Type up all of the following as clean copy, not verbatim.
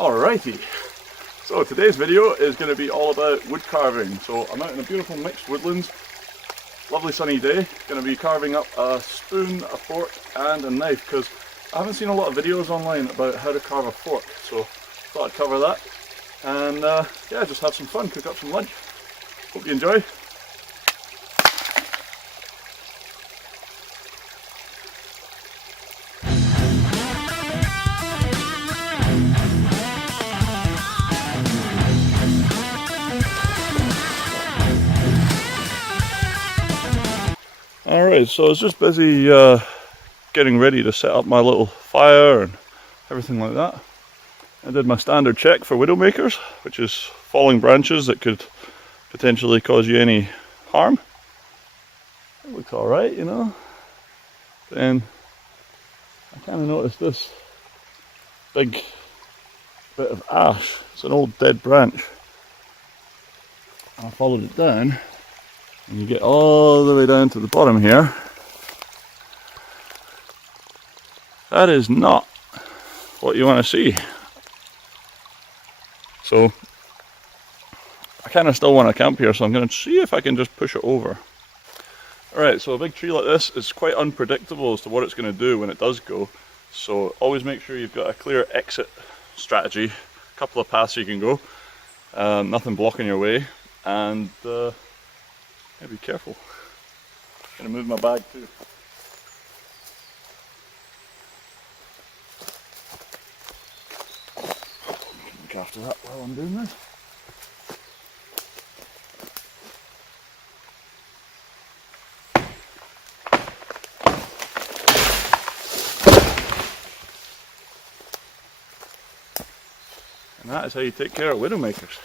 Alrighty, so today's video is going to be all about wood carving. So I'm out in a beautiful mixed woodlands, lovely sunny day, going to be carving up a spoon, a fork and a knife, because I haven't seen a lot of videos online about how to carve a fork, so thought I'd cover that and yeah, just have some fun, cook up some lunch. Hope you enjoy. Alright, so I was just busy getting ready to set up my little fire and everything like that. I did my standard check for widowmakers, which is falling branches that could potentially cause you any harm. It looks alright, you know. Then I kind of noticed this big bit of ash. It's an old dead branch. I followed it down. And you get all the way down to the bottom here. That is not what you want to see. So I kind of still want to camp here, so I'm going to see if I can just push it over. Alright, so a big tree like this is quite unpredictable as to what it's going to do when it does go. So always make sure you've got a clear exit strategy, a couple of paths you can go, nothing blocking your way, and yeah, be careful. I'm gonna move my bag too. Look after that while I'm doing this. And that is how you take care of widowmakers.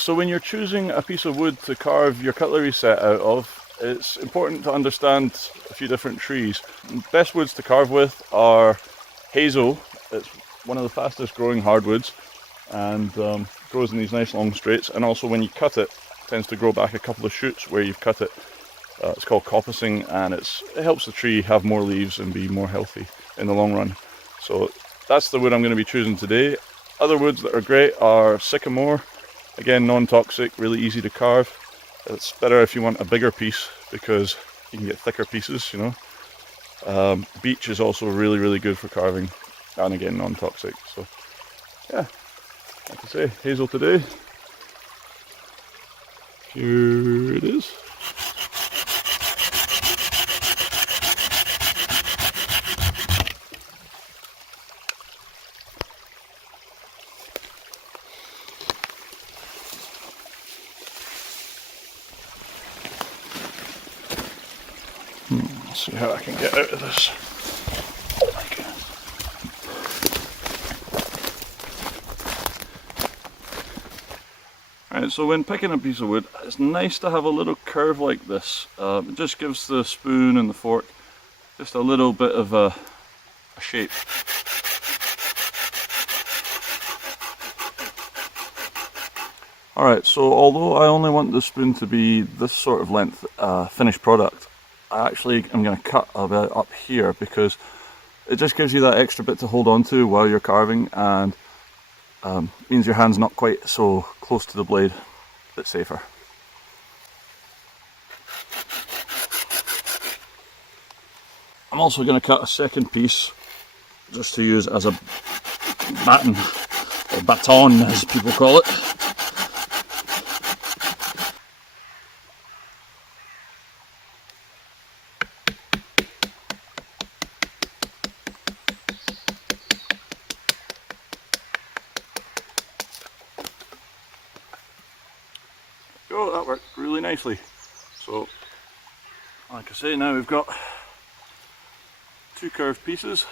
So when you're choosing a piece of wood to carve your cutlery set out of, it's important to understand a few different trees. Best woods to carve with are hazel. It's one of the fastest growing hardwoods and grows in these nice long straights, and also when you cut it, it tends to grow back a couple of shoots where you've cut it. It's called coppicing, and it helps the tree have more leaves and be more healthy in the long run. So that's the wood I'm going to be choosing today. Other woods that are great are sycamore. Again, non-toxic, really easy to carve. It's better if you want a bigger piece because you can get thicker pieces, you know. Beech is also really, really good for carving, and again, non-toxic. So yeah, like I say, hazel today. Here it is. Let's see how I can get out of this. Alright, so when picking a piece of wood, it's nice to have a little curve like this. It just gives the spoon and the fork just a little bit of a shape. Alright, so although I only want the spoon to be this sort of length, finished product, I actually am going to cut a bit up here because it just gives you that extra bit to hold on to while you're carving, and means your hand's not quite so close to the blade. A bit safer. I'm also going to cut a second piece just to use as a baton, or baton as people call it. Oh, that worked really nicely. So, like I say, now we've got two curved pieces,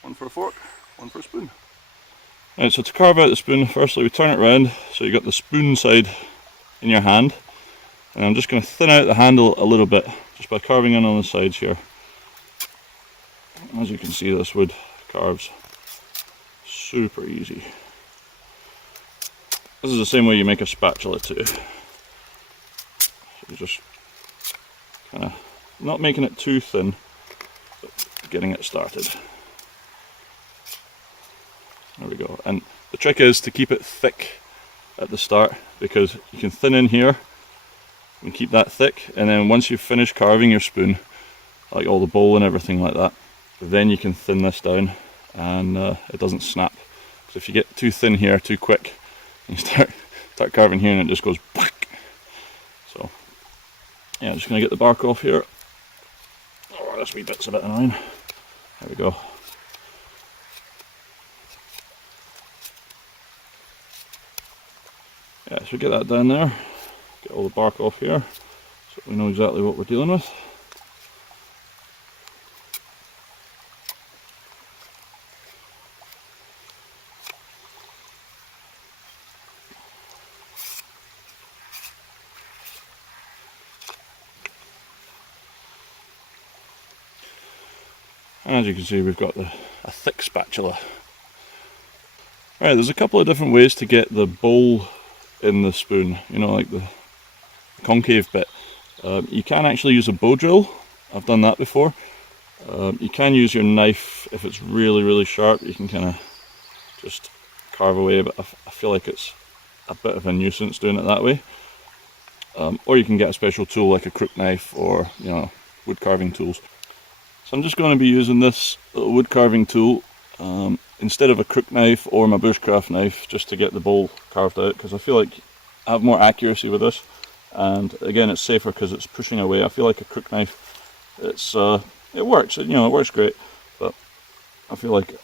one for a fork, one for a spoon. Right, so to carve out the spoon, firstly we turn it round so you've got the spoon side in your hand, and I'm just going to thin out the handle a little bit just by carving in on the sides here. As you can see, this wood carves super easy. This is the same way you make a spatula too. So you're just kind of not making it too thin, but getting it started. There we go. And the trick is to keep it thick at the start, because you can thin in here and keep that thick, and then once you've finished carving your spoon, like all the bowl and everything like that, then you can thin this down and it doesn't snap. So if you get too thin here too quick, you start carving here and it just goes whack. So yeah, I'm just going to get the bark off here. Oh, this wee bit's a bit annoying. There we go. Yeah, so get that down there, get all the bark off here so we know exactly what we're dealing with. And as you can see, we've got a thick spatula. Alright, there's a couple of different ways to get the bowl in the spoon, you know, like the concave bit. You can actually use a bow drill. I've done that before. You can use your knife if it's really, really sharp. You can kind of just carve away, but I feel like it's a bit of a nuisance doing it that way. Or you can get a special tool like a crook knife or, you know, wood carving tools. So I'm just going to be using this little wood carving tool instead of a crook knife or my Bushcraft knife, just to get the bowl carved out, because I feel like I have more accuracy with this, and again it's safer because it's pushing away. I feel like a crook knife, it works, you know, it works great, but I feel like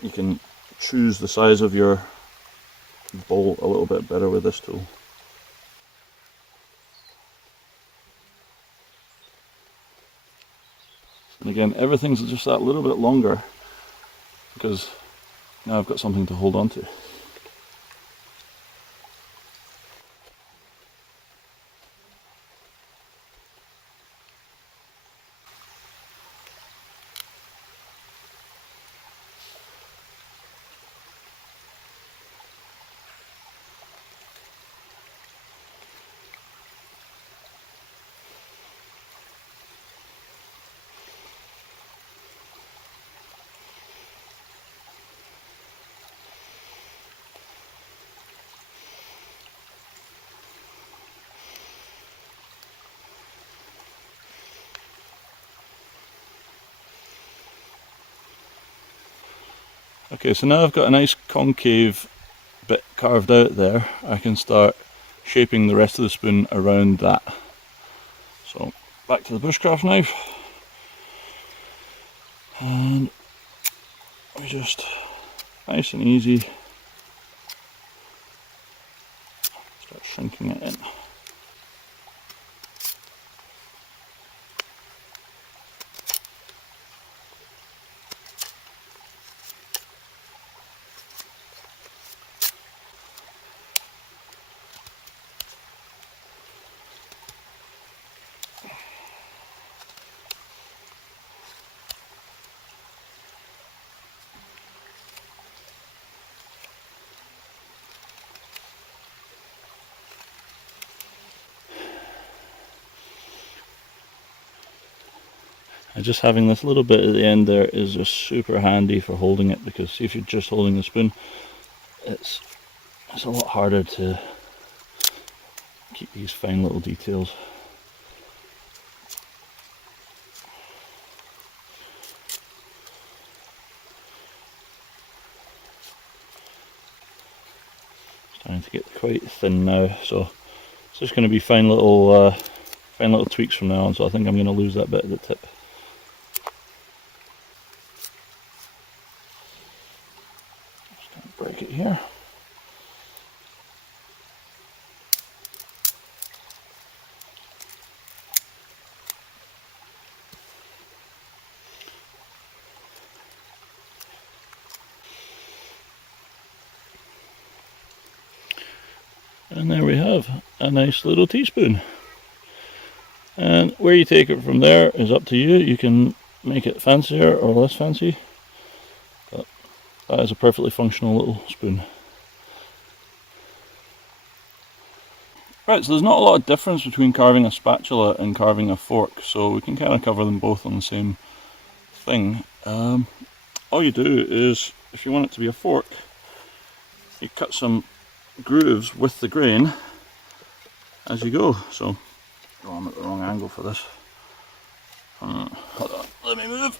you can choose the size of your bowl a little bit better with this tool. And again, everything's just that little bit longer because now I've got something to hold on to. Okay, so now I've got a nice concave bit carved out there, I can start shaping the rest of the spoon around that. So back to the Bushcraft knife, and we just nice and easy start shrinking it in. And just having this little bit at the end there is just super handy for holding it, because see, if you're just holding the spoon, it's a lot harder to keep these fine little details. Starting to get quite thin now, so it's just going to be fine little tweaks from now on. So I think I'm going to lose that bit at the tip. Just going to break it here. And there we have a nice little teaspoon. And where you take it from there is up to you. You can make it fancier or less fancy, but that is a perfectly functional little spoon. Right, so there's not a lot of difference between carving a spatula and carving a fork, so we can kind of cover them both on the same thing. All you do is, if you want it to be a fork, you cut some grooves with the grain as you go. So, oh, I'm at the wrong angle for this. Hold on, let me move.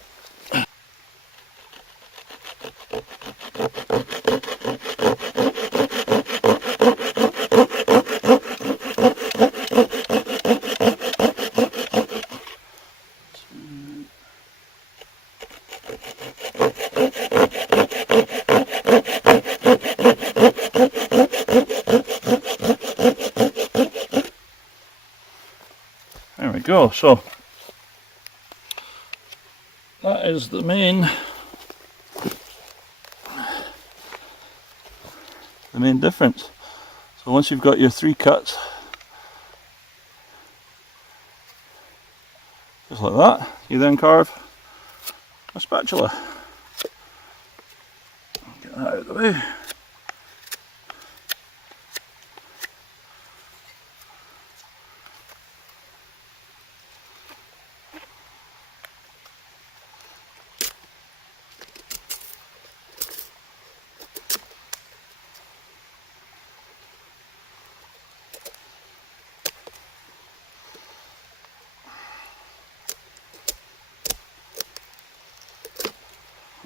There we go. So that is the main difference. So once you've got your 3 cuts, just like that, you then carve a spatula. Get that out of the way.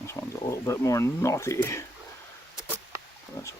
This one's a little bit more knotty, but that's okay.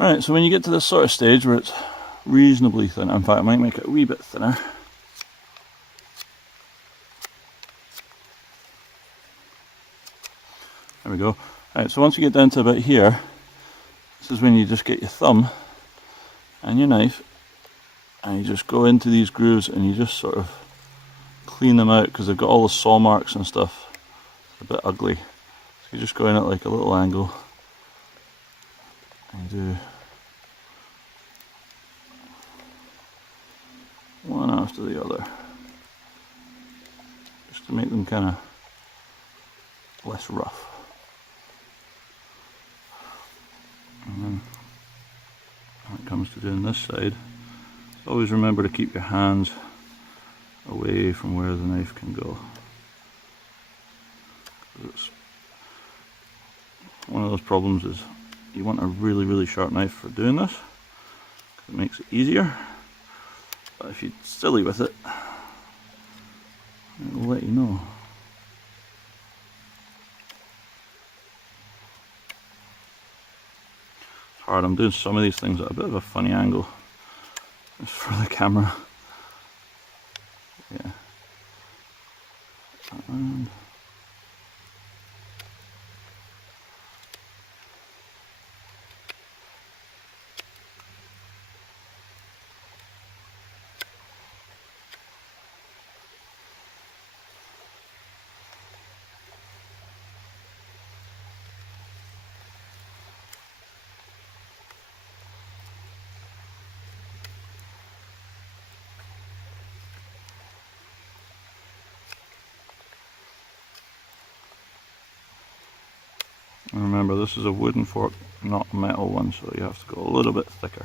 Right, so when you get to this sort of stage where it's reasonably thin, in fact I might make it a wee bit thinner. we go. Right, so once you get down to about here, this is when you just get your thumb and your knife and you just go into these grooves and you just sort of clean them out because they've got all the saw marks and stuff. It's a bit ugly. So you just go in at like a little angle and do one after the other, just to make them kind of less rough. And then when it comes to doing this side, always remember to keep your hands away from where the knife can go. It's one of those problems is you want a really, really sharp knife for doing this, because it makes it easier. But if you're silly with it, it'll let you know. It's hard, I'm doing some of these things at a bit of a funny angle just for the camera. Yeah. And remember, this is a wooden fork, not a metal one, so you have to go a little bit thicker.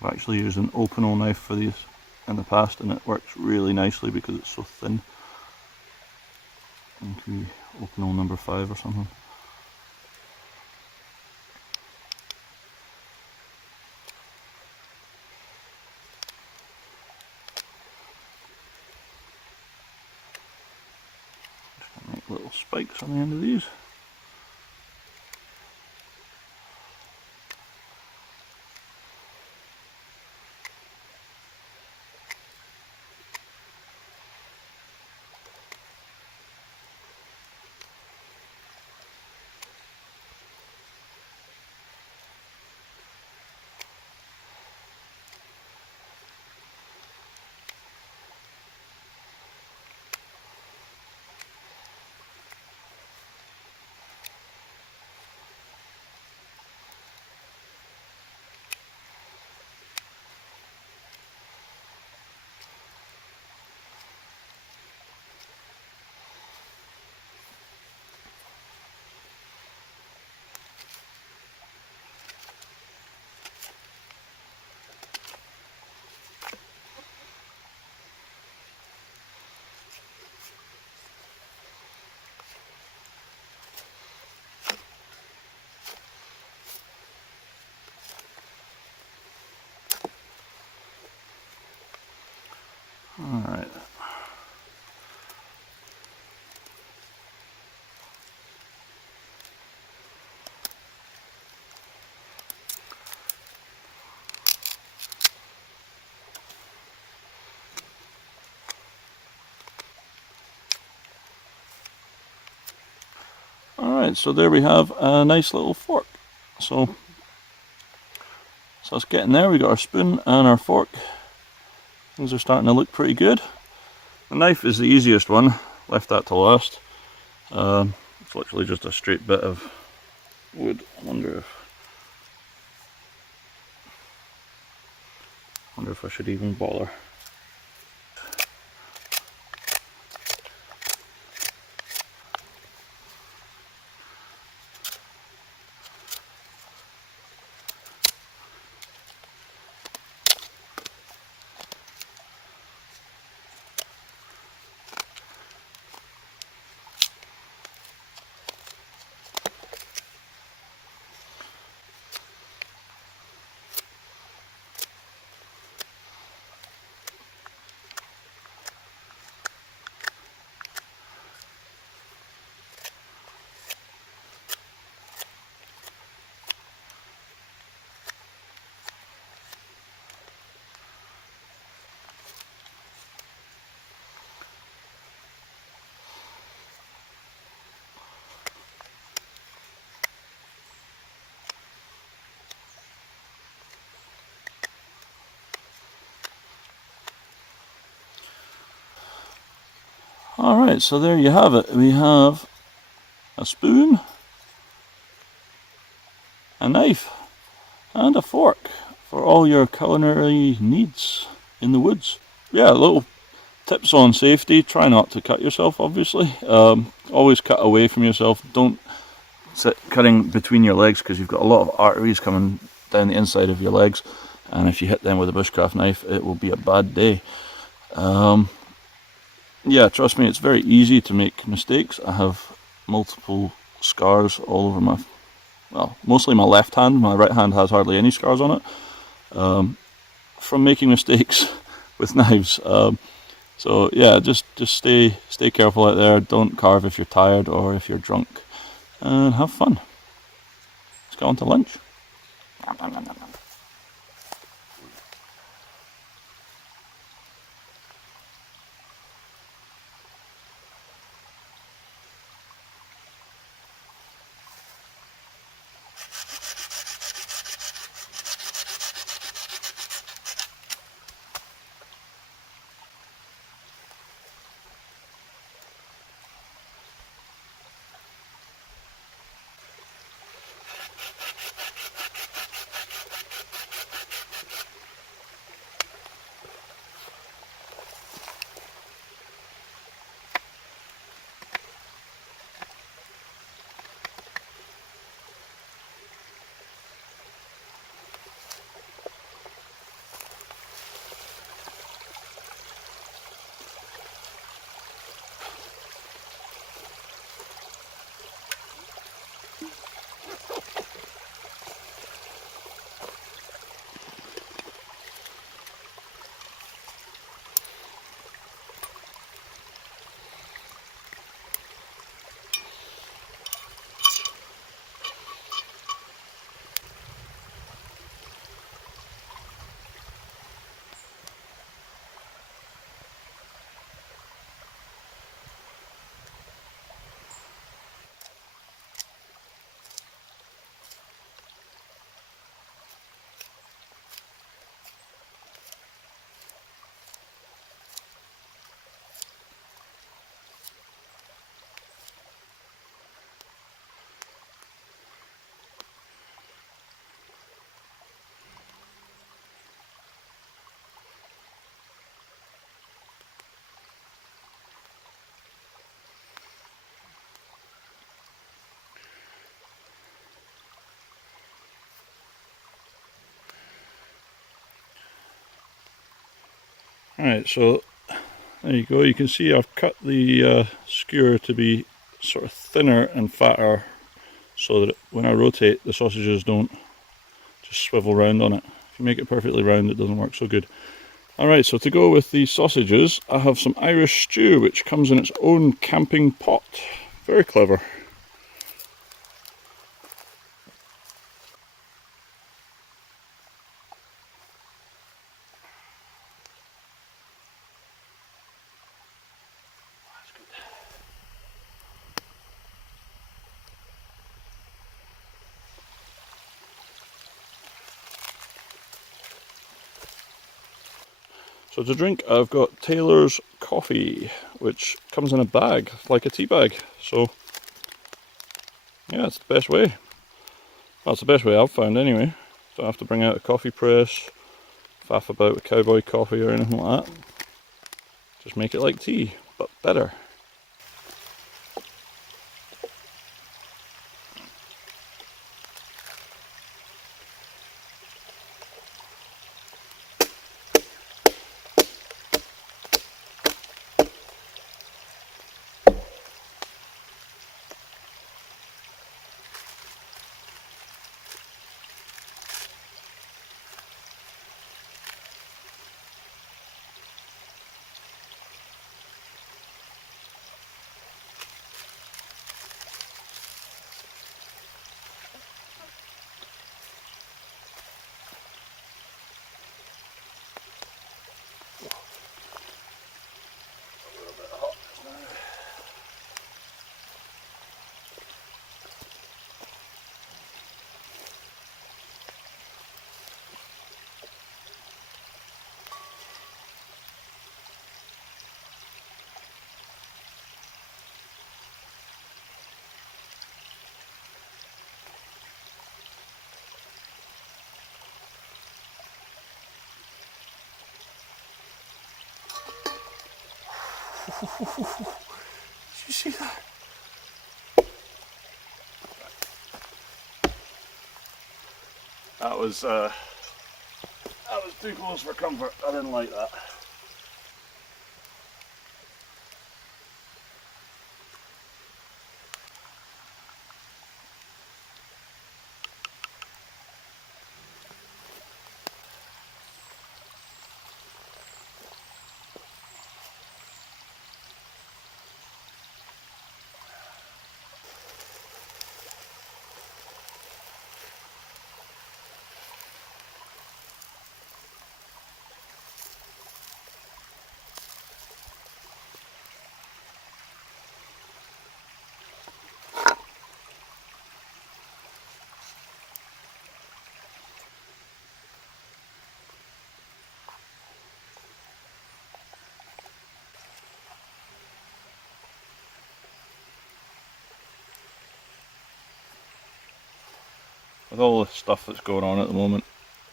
I've actually used an open-hole knife for these in the past and it works really nicely because it's so thin. It can be open-hole number 5 or something. Just gonna make little spikes on the end of these. Alright. Alright, so there we have a nice little fork. So it's getting there. We got our spoon and our fork. Things are starting to look pretty good. The knife is the easiest one, left that to last. It's literally just a straight bit of wood. I wonder if I should even bother. Alright, so there you have it. We have a spoon, a knife, and a fork for all your culinary needs in the woods. Yeah, little tips on safety. Try not to cut yourself, obviously. Always cut away from yourself. Don't sit cutting between your legs, because you've got a lot of arteries coming down the inside of your legs, and if you hit them with a bushcraft knife, it will be a bad day. Yeah, trust me, it's very easy to make mistakes. I have multiple scars all over my, well, mostly my left hand. My right hand has hardly any scars on it, from making mistakes with knives. So yeah, just stay careful out there. Don't carve if you're tired or if you're drunk, and have fun. Let's go on to lunch. Alright, so there you go. You can see I've cut the skewer to be sort of thinner and fatter, so that when I rotate, the sausages don't just swivel round on it. If you make it perfectly round, it doesn't work so good. Alright, so to go with the sausages, I have some Irish stew, which comes in its own camping pot. Very clever. So to drink, I've got Taylor's coffee, which comes in a bag, like a tea bag. So yeah, it's the best way. That's the best way I've found anyway. Don't have to bring out a coffee press, faff about with cowboy coffee or anything like that. Just make it like tea, but better. Did you see that? That was too close for comfort. I didn't like that. With all the stuff that's going on at the moment,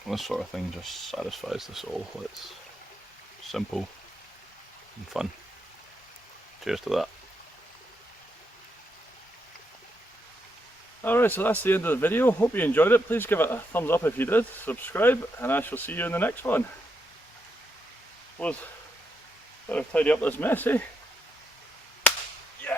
this sort of thing just satisfies the soul. It's simple and fun. Cheers to that. Alright, so that's the end of the video. Hope you enjoyed it. Please give it a thumbs up if you did, subscribe, and I shall see you in the next one. Was better tidy up this mess, eh? Yeah!